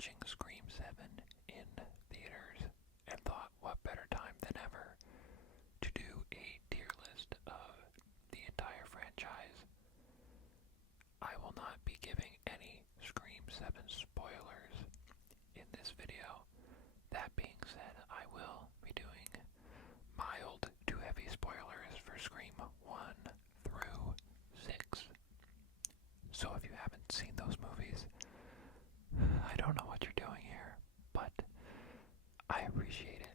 watching Scream 7 in theaters and thought what better time than ever to do a tier list of the entire franchise. I will not be giving any Scream 7 spoilers in this video. That being said, I will be doing mild to heavy spoilers for Scream 1 through 6. So if you haven't seen those movies, I don't know what you're doing here, but I appreciate it.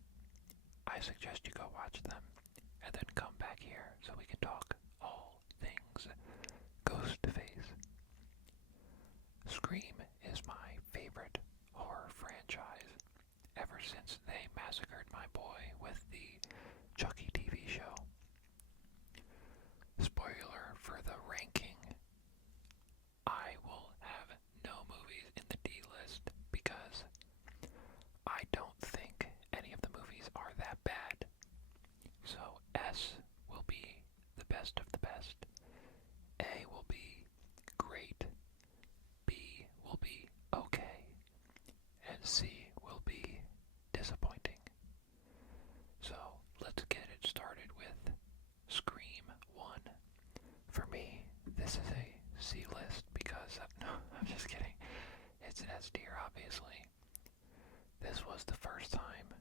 I suggest you go watch them and then come back here so we can talk all things Ghostface. Scream is my favorite horror franchise ever since they massacred my boy with the Chucky TV show. Spoiler for the ranking, I will have no movies in the D list because I don't think any of the movies are that bad. So S will be the best of the best, A will be great, B will be okay, and C will be disappointing. So let's get it started with Scream 1. For me, this is a C list because, no, I'm just kidding. It's an S tier, obviously. This was the first time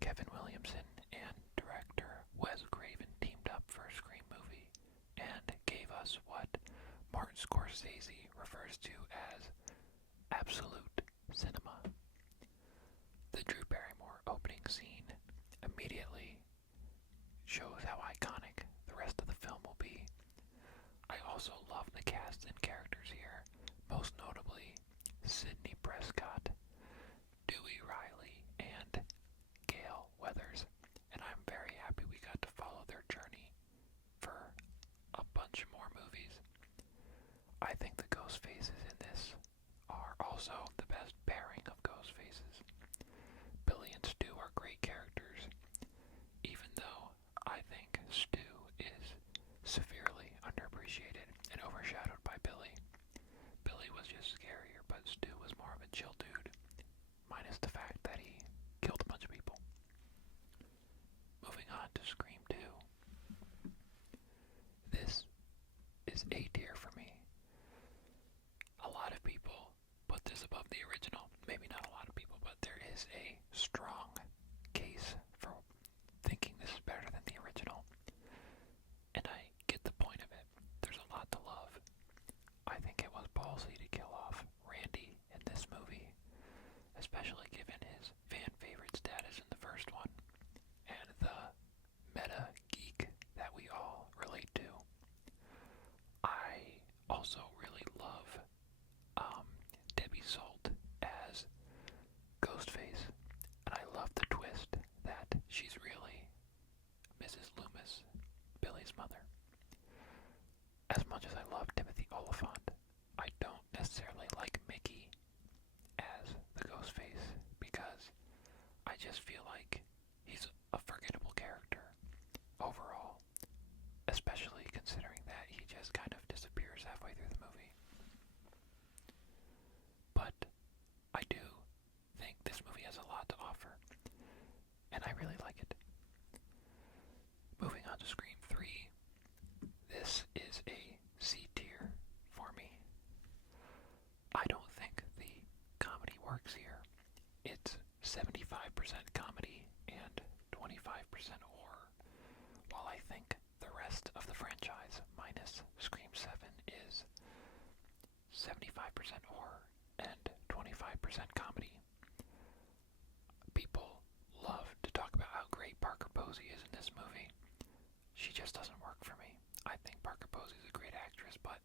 Kevin Williamson and director Wes Craven teamed up for a Scream movie and gave us what Martin Scorsese refers to as absolute cinema. The Drew Barrymore opening scene immediately shows how iconic the rest of the film will be. I also love the cast and characters here, most notably Sidney Prescott, Dewey Riley, and Gale Weathers, and I'm very happy we got to follow their journey for a bunch more movies. I think the ghost faces in this are also the best pairing of ghost faces. Billy and Stu are great characters, even though I think Stu is severely underappreciated and overshadowed by Billy. Billy was just scarier, but Stu was more of a chill dude, minus the fact that he killed a bunch of people. Moving on to Scream 2. This is A tier for me. A lot of people put this above the original. Maybe not a lot of people, but there is a strong case for thinking this is better than the original. And I get the point of it. There's a lot to love. I think it was ballsy to kill off Randy in this movie, especially given his fan favorite status in the first one, and the meta geek that we all relate to. I also really love Debbie Salt as Ghostface, and I love the twist that she's really Mrs. Loomis, Billy's mother. As much as I love Timothy Olyphant, I don't necessarily like Mickey as the Ghostface because I just feel like he's a forgettable character overall, especially considering that he just kind of disappears halfway through the movie. But I do think this movie has a lot to offer, and I really like it. Moving on to Scream 3. This is a C tier for me. I don't think the comedy works here. It's 75% comedy and 25% horror, while I think the rest of the franchise, minus Scream 7, is 75% horror and 25% comedy. People love to talk about how great Parker Posey is in this movie. She just doesn't work for me. I think Parker Posey is a great actress, but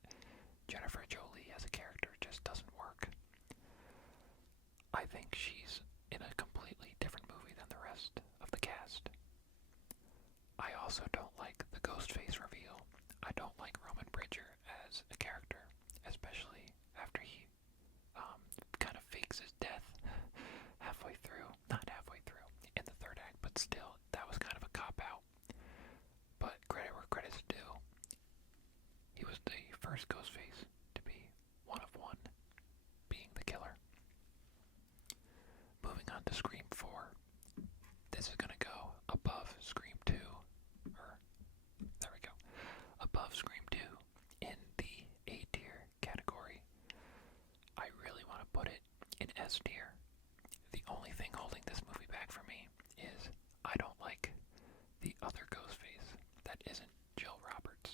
Jennifer Jolie as a character just doesn't work. I think she's in a completely different movie than the rest of the cast. I also don't like the Ghostface reveal. I don't like Roman Bridger as a character, especially after he kind of fakes his death halfway through. Not halfway through, in the third act, but still, that was kind of a cop-out. But credit where credit's due. He was the first Ghostface to be one of one, being the killer. this is gonna go above Scream 2, or there we go, above Scream 2 in the A tier category. I really want to put it in S tier. The only thing holding this movie back for me is I don't like the other Ghostface that isn't Jill Roberts.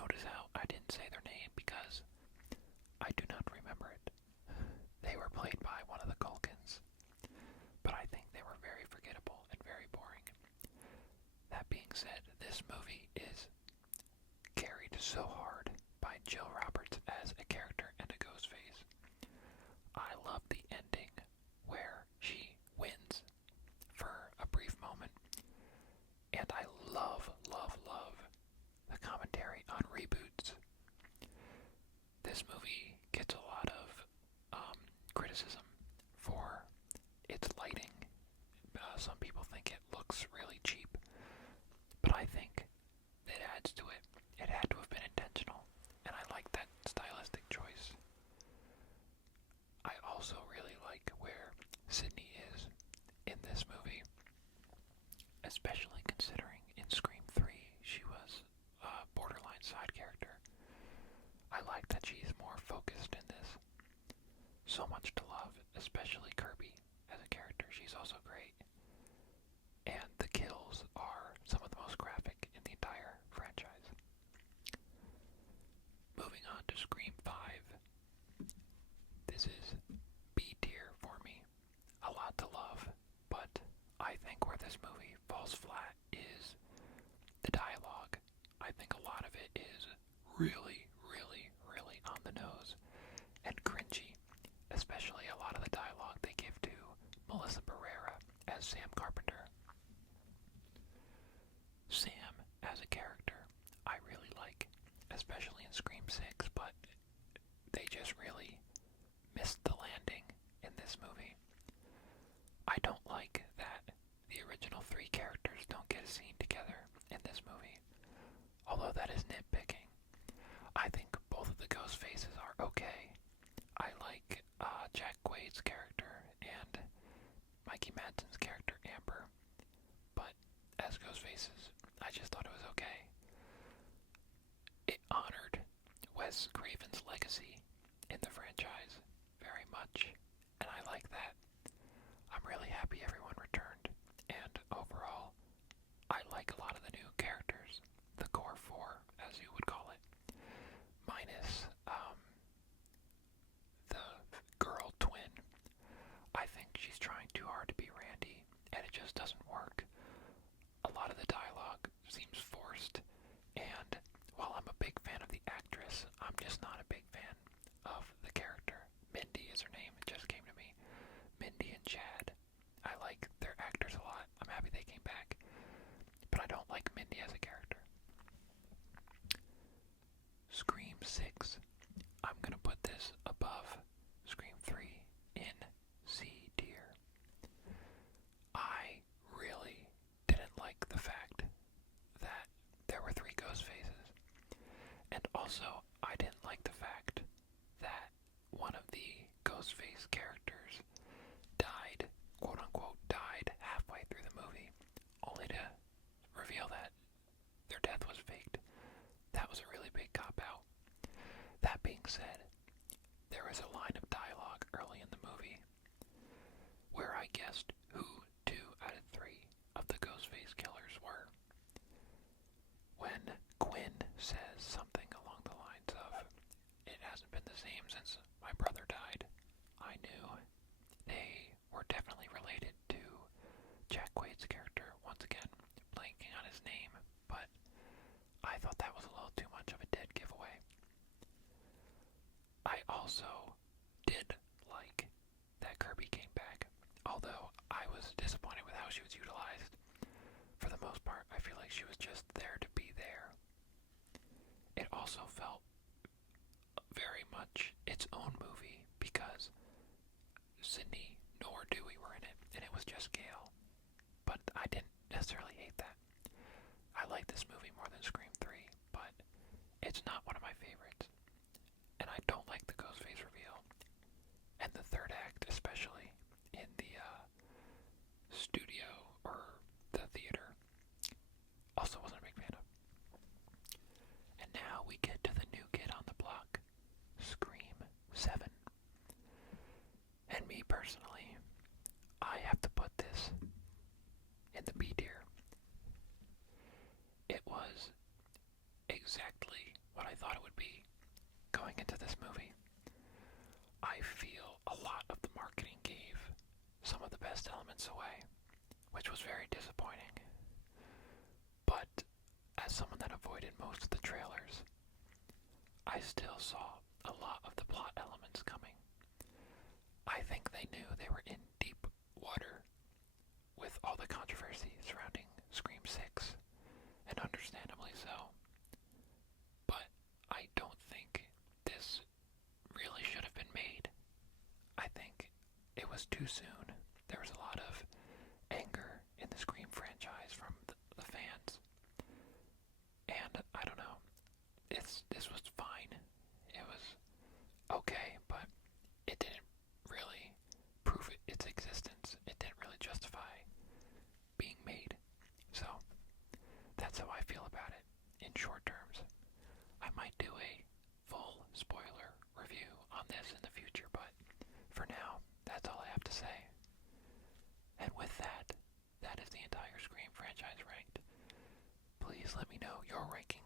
Notice how I didn't say their name because I do not remember it. They were played by one of the Culkins, but I think they were very forgettable and very boring. That being said, this movie is carried so hard by Jill Roberts as a character and a Ghostface. I love the ending where she wins for a brief moment, and I love, love, love the commentary on reboots. This movie gets a lot of criticism for its lighting. Some people think it looks really cheap, but I think it adds to it. It had to have been intentional, and I like that stylistic choice. I also really like where Sydney is in this movie, especially considering in Scream 3 she was a borderline side character. I like that she's more focused in this. So much to love, especially Kirby as a character. She's also great. And the kills are some of the most graphic in the entire franchise. Moving on to Scream 5. This is B tier for me. A lot to love, but I think where this movie falls flat is the dialogue. I think a lot of it is really, really, really on the nose and cringy, especially a lot of the dialogue they give to Melissa Barrera as Sam Carpenter. Sam as a character I really like, especially in Scream 6, but they just really missed the landing in this movie. I don't like that the original three characters don't get a scene together in this movie, although that is nitpicking. I think both of the ghost faces are okay. I like Jack Quaid's character and Mikey Madsen's character Amber, but as ghost faces, I just thought it was okay. It honored Wes Craven's legacy in the franchise very much, and I like that. I'm really happy everyone returned, and overall, I like a lot of the new characters, the core four, as you would call it, minus the girl twin. I think she's trying too hard to be Randy, and it just doesn't work. A lot of the dialogue seems forced, and while I'm a big fan of the actress, I'm just not a big fan of the character. Mindy is her name, it just came to me. Mindy and Chad. I like their actors a lot. I'm happy they came back, but I don't like Mindy as a character. Scream 6. I'm gonna put this above Scream 3 in C tier. I really didn't like the fact that there were three ghost faces, and also I didn't like the fact that one of the ghost face characters died, quote unquote died, halfway through the movie, only to reveal that their death was faked. That was a really big cop-out. That being said, there was a line of dialogue early in the movie where I guessed who 2 out of 3 of the Ghostface killers were. When Quinn says something along the lines of, "It hasn't been the same since my brother died," I knew they were definitely related to Jack Quaid's character, once again, blanking on his name, but I thought that was a little too much of a dead giveaway. I also did like that Kirby came back, although I was disappointed with how she was utilized. For the most part, I feel like she was just there to be there. It also felt very much its own movie because Sydney nor Dewey were in it, and it was just Gale. But I didn't necessarily hate that. I like this movie more than Scream 3, but it's not one of my favorites. And I don't like the Ghostface reveal. And the third act, especially in the studio minutes away, which was very disappointing. But as someone that avoided most of the trailers, I still saw a lot of the plot elements coming. I think they knew they were in deep water with all the controversy surrounding Scream 6, and understandably so. But I don't think this really should have been made. I think it was too soon. There was a lot of anger in the Scream franchise from the fans. And I don't know, this was fine. It was okay, but it didn't really prove its existence. It didn't really justify being made. So that's how I feel about it in short terms. I might do a full spoiler review on this in the future, but for now, that's all I have to say. And with that, that is the entire Scream franchise ranked. Please let me know your ranking